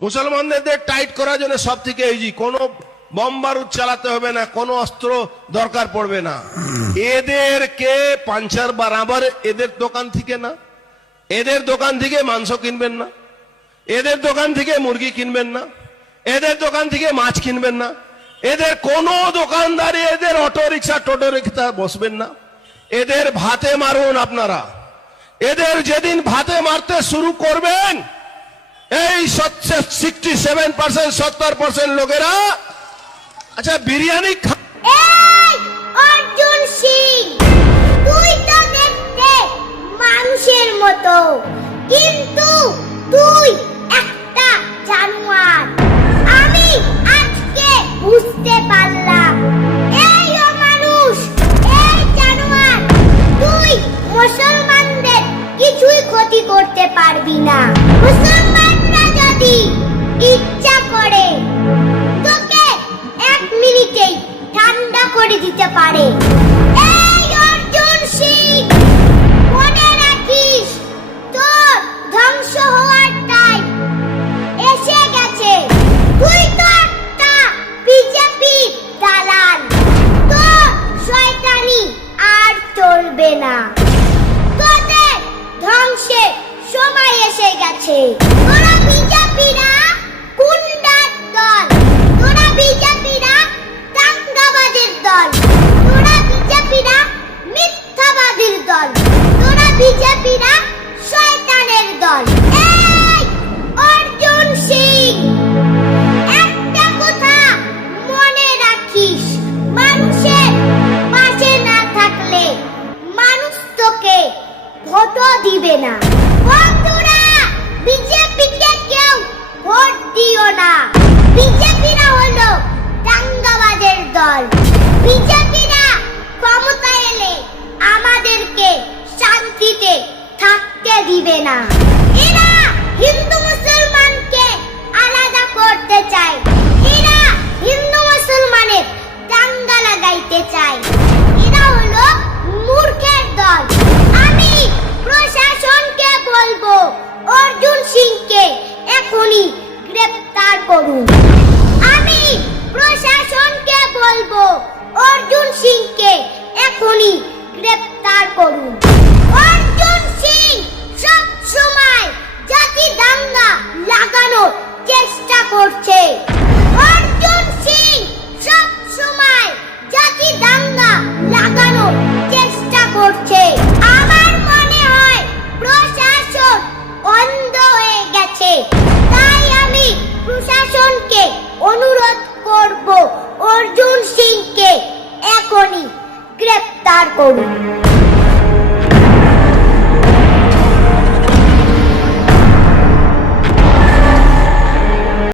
মুসলমানদের টাইট করার জন্য সব থেকে ইজি, কোনো বম বারুদ চালাতে হবে না, কোনো অস্ত্র দরকার পড়বে না। এদেরকে পাঞ্চার বরাবর এদের দোকান থেকে না, এদের দোকান থেকে মাংস কিনবেন না, এদের দোকান থেকে মুরগি কিনবেন না, এদের দোকান থেকে মাছ কিনবেন না, এদের কোনো দোকানদারি, এদের অটো রিক্সা টোটো রিক্সা বসবেন না, এদের ভাতে মারুন আপনারা। এদের যেদিন ভাতে মারতে শুরু করবেন, এই 67% 70% লোকেরা আচ্ছা বিরিয়ানি অর্জুন সিং, তুই তো দেখতে মানুষের মতো, কিন্তু তুই একটা জানোয়ার। আমি আজকে বুঝতে পারলাম, এই অমানুষ, এই জানোয়ার, তুই মুসলমানদের কিছুই ক্ষতি করতে পারবি না। মুসলমানরা যদি ইচ্ছা করে তোকে 1 মিনিটেই ঠান্ডা করে দিতে পারে। এই অর্জুন সিং, মনে রাখিস, তোর ধ্বংস হওয়ার টাইম এসে গেছে। তুই তো একটা বিজেপি দালাল, তোর শয়তানি আর চলবে না। তোদের ধ্বংসের সময় এসে গেছে। তোরা বিজেপিরা গুন্ডার দল, তোরা বিজেপিরা দাঙ্গাবাজের দল, তোরা বিজেপিরা মিথ্যাবাদীর দল, তোরা বিজেপিরা শয়তানের দল। এই অর্জুন সিং, একটা কথা মনে রাখিস, মানুষের পাশে না থাকলে মানুষ তোকে ভোটও দিবে না। বন্ধুরা, বিজেপিকে কেউ ভোট দিও না। বিজেপিরা হলো দাঙ্গাবাজের দল। বিজেপিরা ক্ষমতা এলে আমাদেরকে শান্তিতে থাকতে দিবে না। এরা হিন্দু মুসলমানকে আলাদা করতে চায়, এরা হিন্দু মুসলমানের দাঙ্গা লাগাইতে চায়। এরা হলো মূর্খের দল। আমি প্রশাসনকে বলবো, অর্জুন সিংকে এখনই গ্রেফতার করুন। আমি প্রশাসনকে বলবো, অর্জুন সিংকে এখনই গ্রেফতার করুন। অর্জুন সিং সব সময় জাতি দাঙ্গা লাগানোর চেষ্টা করছে। অর্জুন সিং সব সময় জাতি দাঙ্গা লাগানোর চেষ্টা করছে। আমার মনে হয় প্রশাসন অন্ধ হয়ে গেছে। তাই আমি প্রশাসনকে অনুরোধ করব, অর্জুন সিংকে এখনই গ্রেফতার করুন।